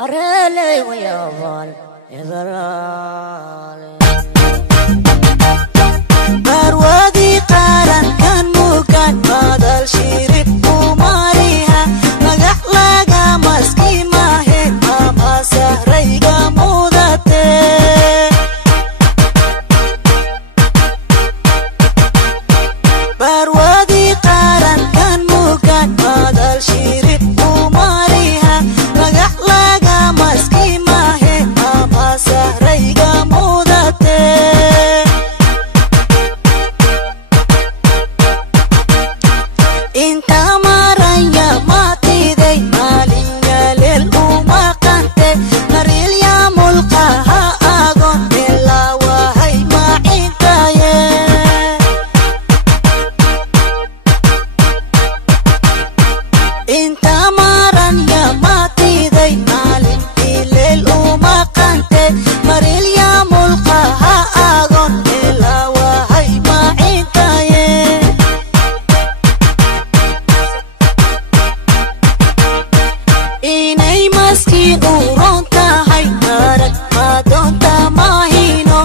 أريلي ويابان إذرالي برودي قارن كان موكان بدل شريب وماريها مقح لقا مسكي ماهي ماما سهريقا مودتي برودي قارن كان موكان بدل شريب وماريها مقح لقا مسكي ماهي ماما سهريقا مودتي انت مريا ما تيدي ماليا للأمة قنتي مريل يا ملقاها اغن بلا وهي ما انتاي انت مريا ما تيدي ماليا للأمة قنتي مريل يا ملقاها اغن بلا وهي ما انتاي inay maskiin u roon tahay marag ma doonta mahino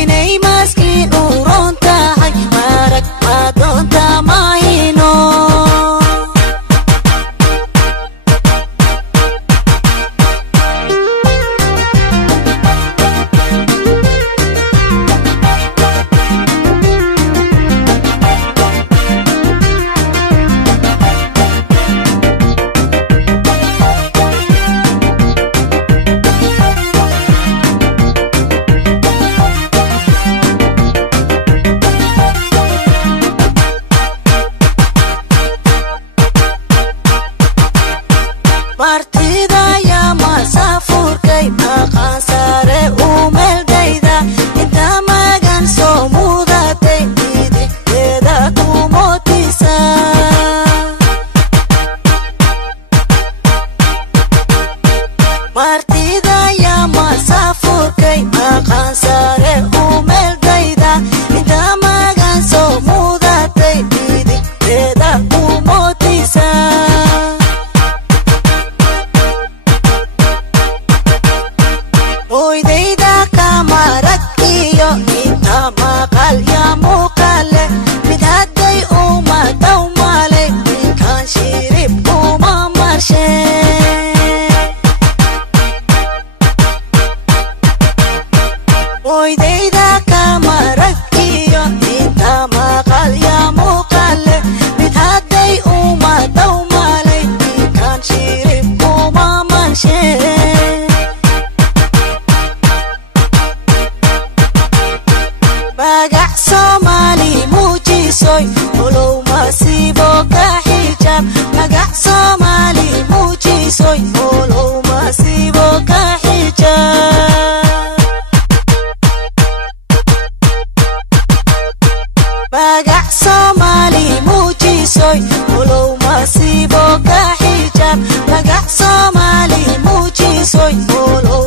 inay maskiin u roon tahay marag ma doonta mahino martida ya masafurkay maqan sare u meeldayda inta magan soo mudatay idigteeda ku mootisa martida ya masafurkay maqan sare u meeldayda inta magan soo mudatay idigteeda ku mootisa hoydayda kamarag iyo inta maqal ya muuqale mid hadday uma dhow male ninkan shirib uma marshe hoydayda kamarag iyo inta maqal ya muuqale mid hadday uma dhow male ninkan shirib uma marshe magac Somali muujisoy olow masiibo ka xijaab magac Somali muujisoy olow masiibo ka xijaab magac Somali muujisoy olow masiibo ka xijaab magac Somali muujisoy olow